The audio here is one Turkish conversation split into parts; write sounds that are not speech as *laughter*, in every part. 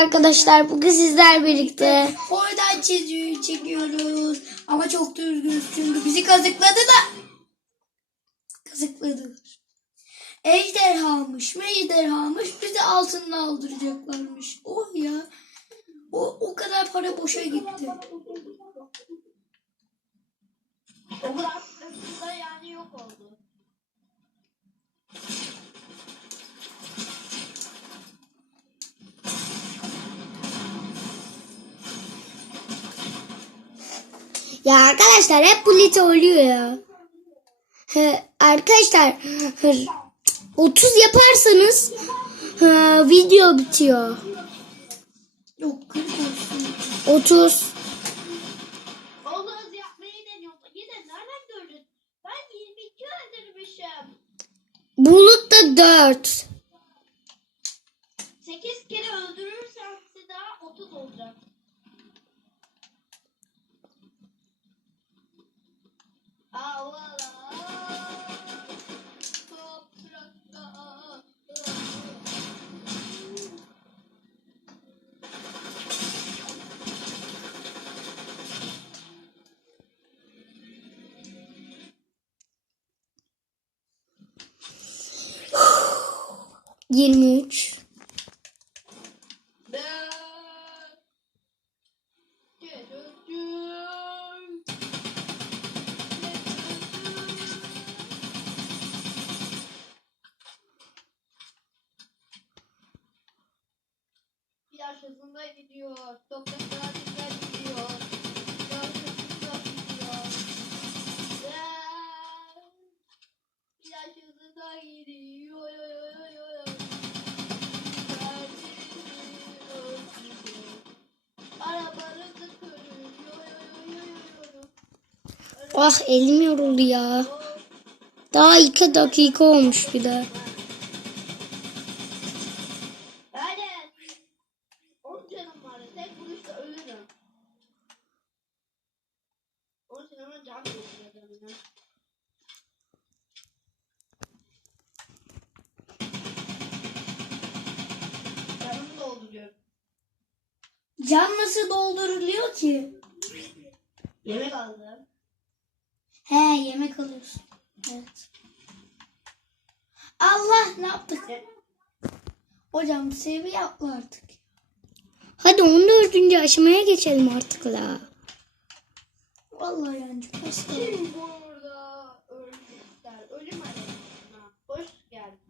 arkadaşlar. Bugün sizler birlikte. Oradan çiziyor, çekiyoruz. Ama çok da üzgünüz çünkü bizi kazıkladılar. Kazıkladılar. Ejderhamış, mejderhamış bizi altından aldıracaklarmış. Oh ya. O, o kadar para boşa gitti. O bıraktığında yani yok oldu. Ya arkadaşlar hep bu lit oluyor ya. He, arkadaşlar hı, 30 yaparsanız hı, video bitiyor. Yok 40 olsun. 30. Onu hız yapmayı deniyorum. Yine nereden gördün? Ben 22 öldürmüşüm. Bulut da 4. 23. Yaşasında gidiyor. Topraklar güzel gidiyor. Yaşasında gidiyor. Yaşasında gidiyor. Ah elim yoruldu ya. Daha iki dakika olmuş bir de. Hadi. 10 canım var. Tek vuruşta ölürüm. 10 canıma can veriyor canına. Canımı dolduruyor. Can nasıl dolduruluyor ki? Yemek aldım. Yemek alıyorsun. Evet. Allah ne yaptık? Hocam seviye atla artık. Hadi 14. aşamaya geçelim artık la. Vallahi yani çok hasta. Kim burada ölmüşler? Ölüm arenasına. Hoş geldiniz.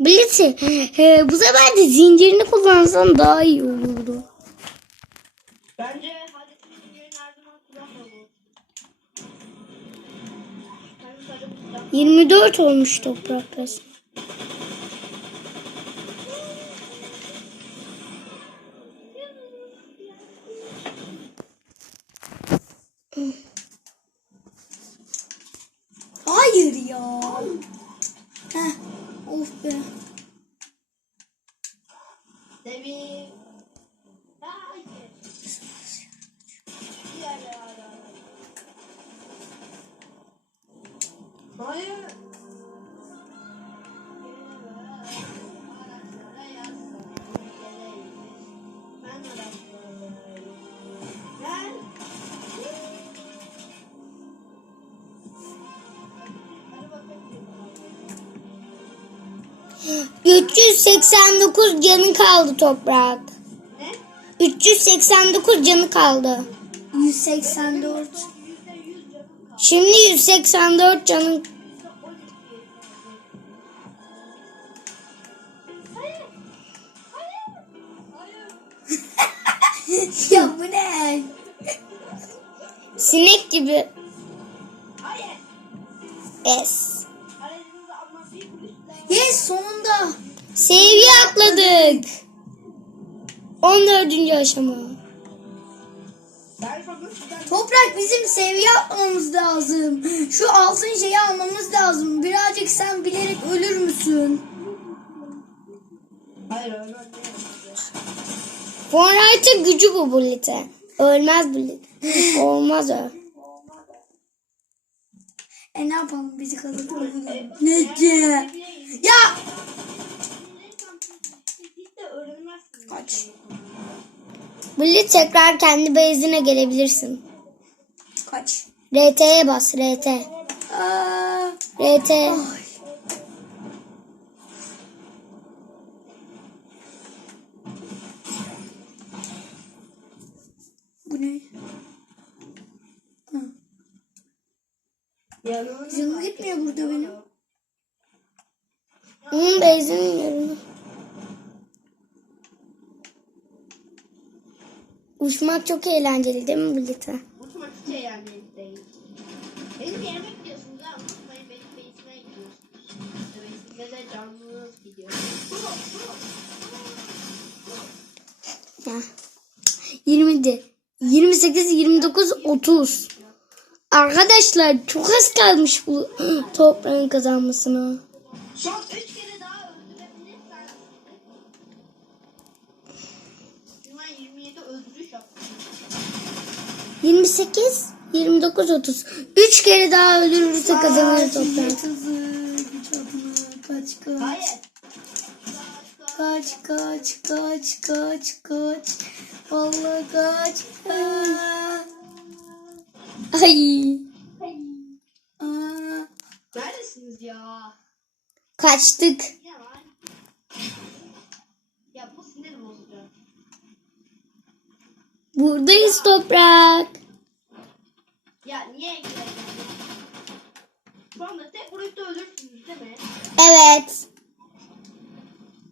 Blitzy e, bu sefer de zincirini kullansan daha iyi olurdu. 24 olmuş toprak resmi. Hayır ya. Heh. Of be. Devi. 389 canı kaldı toprak. Ne? 389 canı kaldı. 184. Şimdi 184 canın ya bu ne? sinek gibi. Hayır. Es. Seviye atladık. 14. aşama. Toprak bizim seviye atmamız lazım. Şu altın şeyi almamız lazım. Birazcık sen bilerek ölür müsün? Hayır değil. Fortnite'ın gücü bu bullete. Ölmez bullet. *laughs* Olmaz o. E ne yapalım bizi kazıkladılar. Nece? Ya Git de Kaç? Blitz tekrar kendi base'ine gelebilirsin. kaç. RT'ye bas RT. Aa, RT. ay. Bu ne? Hı. Canım gitmiyor burada benim. Onun base'inin yerine. Uçmak çok eğlenceli değil mi Blitz'e? Unutmak hiç eğlenceli değil. Benim yerime gidiyorsunuz ha. Unutmayın benim base'ime gidiyorsunuz. Base'imde de canlınız gidiyor. Ya. 20'di. 28, 29, 30. Arkadaşlar çok az kalmış bu toprağın kazanmasına. Son 3 28, 29, 30. 3 kere daha öldürürse kazanır toprağı. Yırtızı güç adına kaç kaç. Hayır. Kaç kaç kaç kaç kaç. Vallahi kaç. Aa, Ay. aa. Neredesiniz ya? Kaçtık. Ya lan. Ya bu sinir bozucu. Buradayız toprak. Ya niye? Şu anda tek vuruşta ölürsünüz değil mi? Evet.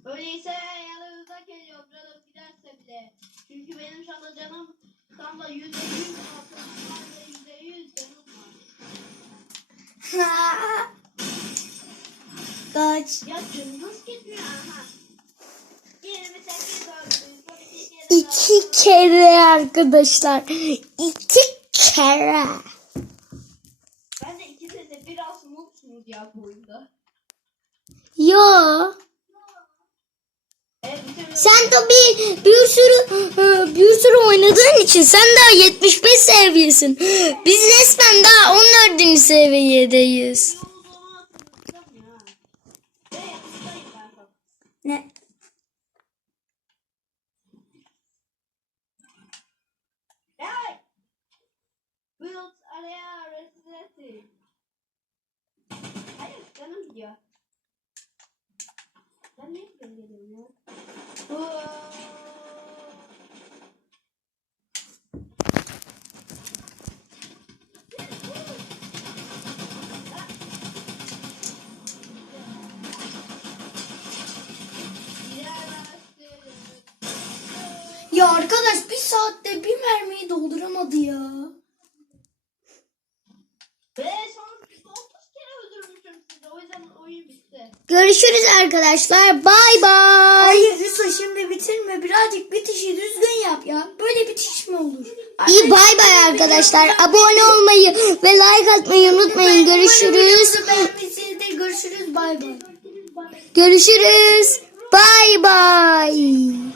Öyleyse yanınıza geliyor biraz giderse bile. Çünkü benim şu anda canım tam da yüzde yüz yüzde yüz canım var. *laughs* Kaç. Ya canınız gitmiyor aha. 28 öldü. İki kere arkadaşlar. İki kere. Ben de ikiniz de biraz noobsunuz ya bu oyunda. Yo. Evet Sen tabii bir sürü e, bir sürü oynadığın için sen daha 75 seviyesin. Biz resmen daha 14. seviyedeyiz. Ne? Hey! Build araya residenti. Hayır canım gidiyor. Ben niye gidiyorum geliyorum ya? Ya arkadaş bir saatte bir mermiyi dolduramadı ya. Ve son 30 kere öldürmüşüm sizi. O yüzden oyun bitti. Görüşürüz arkadaşlar. Bay bay. Hayır Rıza şimdi bitirme. Birazcık bitişi düzgün yap ya. Böyle bitiş mi olur? İyi bay bay arkadaşlar. Abone olmayı ve like atmayı unutmayın. Görüşürüz. Beğendiyseniz görüşürüz. Bay bay. Görüşürüz. Bay bay.